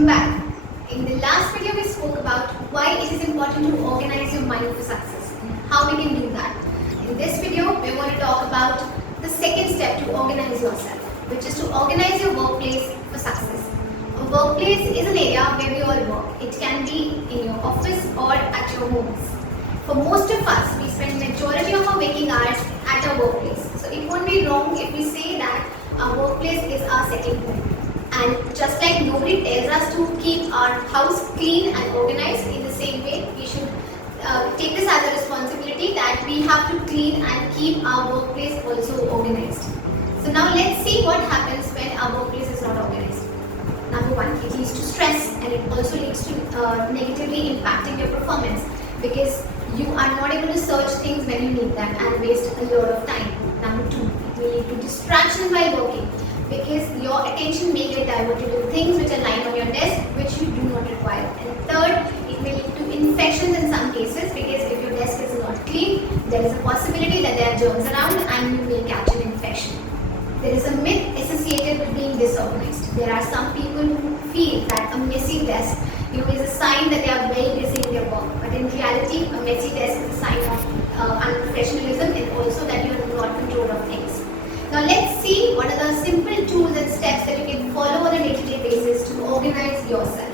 Welcome back. In the last video we spoke about why it is important to organize your mind for success and how we can do that. In this video we want to talk about the second step to organize yourself, which is to organize your workplace for success. A workplace is an area where we all work. It can be in your office or at your homes. For most of us, we spend majority of our waking hours at our workplace. So it won't be wrong if we say that our workplace is our second home. And just like nobody tells us to keep our house clean and organized, in the same way we should take this as a responsibility that we have to clean and keep our workplace also organized. So now let's see what happens when our workplace is not organized. Number one, it leads to stress and it also leads to negatively impacting your performance because you are not able to search things when you need them and waste a lot of time. Number two, it will lead to distraction while working because your attention may get diverted to things which are lying on your desk which you do not require. And third, it may lead to infections in some cases because if your desk is not clean, there is a possibility that there are germs around and you may catch an infection. There is a myth associated with being disorganized. There are some people who feel that a messy desk is a sign that they are very busy in their work. But in reality, a messy desk is a sign of unprofessionalism and also that you are not control of things. Now let's see what are the simple tools and steps that you can follow on a day-to-day basis to organize yourself.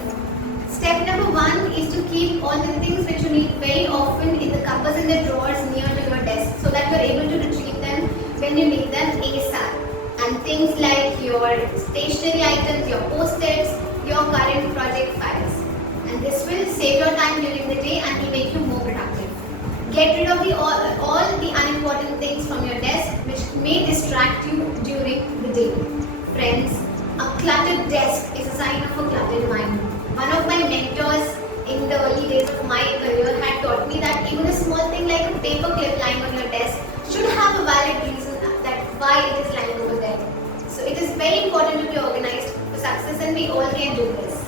Step number one is to keep all the things which you need very often in the cupboards and the drawers near to your desk so that you are able to retrieve them when you need them ASAP. And things like your stationery items, your post-its, your current project files. And this will save your time during the day and will make you more productive. Get rid of all the unimportant things from your desk which may distract you during the day. Friends, a cluttered desk is a sign of a cluttered mind. One of my mentors in the early days of my career had taught me that even a small thing like a paper clip lying on your desk should have a valid reason that why it is lying over there. So it is very important to be organized for success and we all can do this.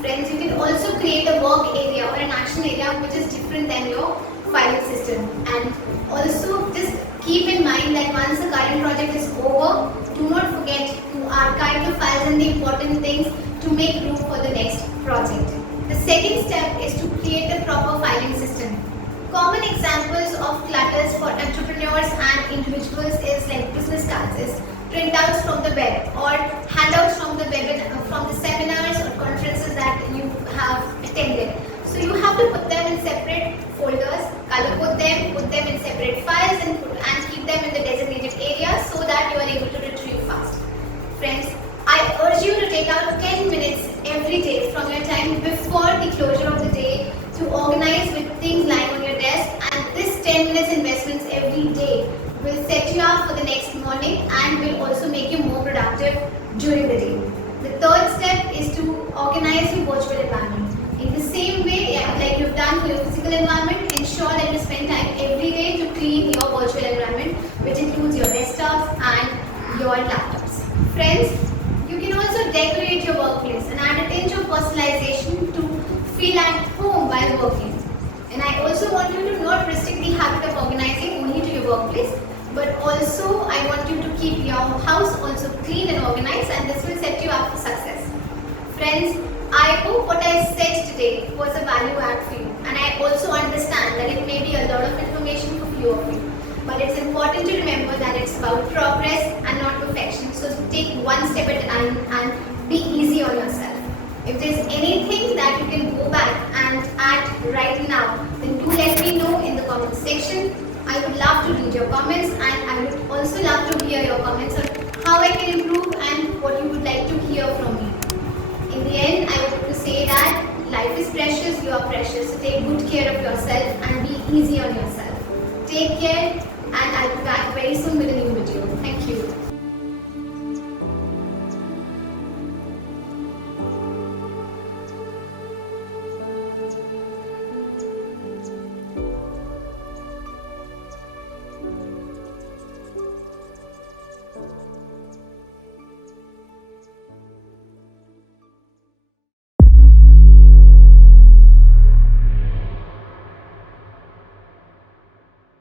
Friends, you can also create a work area or an action area which is different than your filing system. And also just keep in mind that once the current project is over, do not forget to archive the files and the important things to make room for the next project. The second step is to create a proper filing system. Common examples of clutters for entrepreneurs and individuals is like business cards, is printouts from the web or handouts from the seminars or conferences that you have attended. So you have to put them in separate folders, color code them, put them in separate files and keep them in the designated area so that you are able to retrieve fast. Friends, I urge you to take out 10 minutes every day from your time before the closure of the day to organize with things lying on your desk, and this 10 minutes investments every day will set you up for the next morning and will also make you more productive during the day. The third step is to organize your virtual environment. In the same way like you've done for your physical environment, ensure that you spend time every day to clean your virtual environment, which includes your desktops and your laptops. Friends, you can also decorate your workplace and add a tinge of personalization to feel at home while working. And I also want you to not restrict the habit of organizing only to your workplace, but also I want you to keep your house also clean and organized, and this will set you up for success. Friends, I hope what I said today was a value add for you, and I also understand that it may be a lot of information for few of you. But it's important to remember that it's about progress and not perfection. So take one step at a time and be easy on yourself. If there's anything that you can go back and add right now, then do let me know in the comment section. I would love to read your comments, and I would also love to hear your comments on how I can improve and what you would like to hear from me. In the end, I want to say that life is precious, you are precious. So take good care of yourself and be easy on yourself. Take care, and I'll be back very soon with a new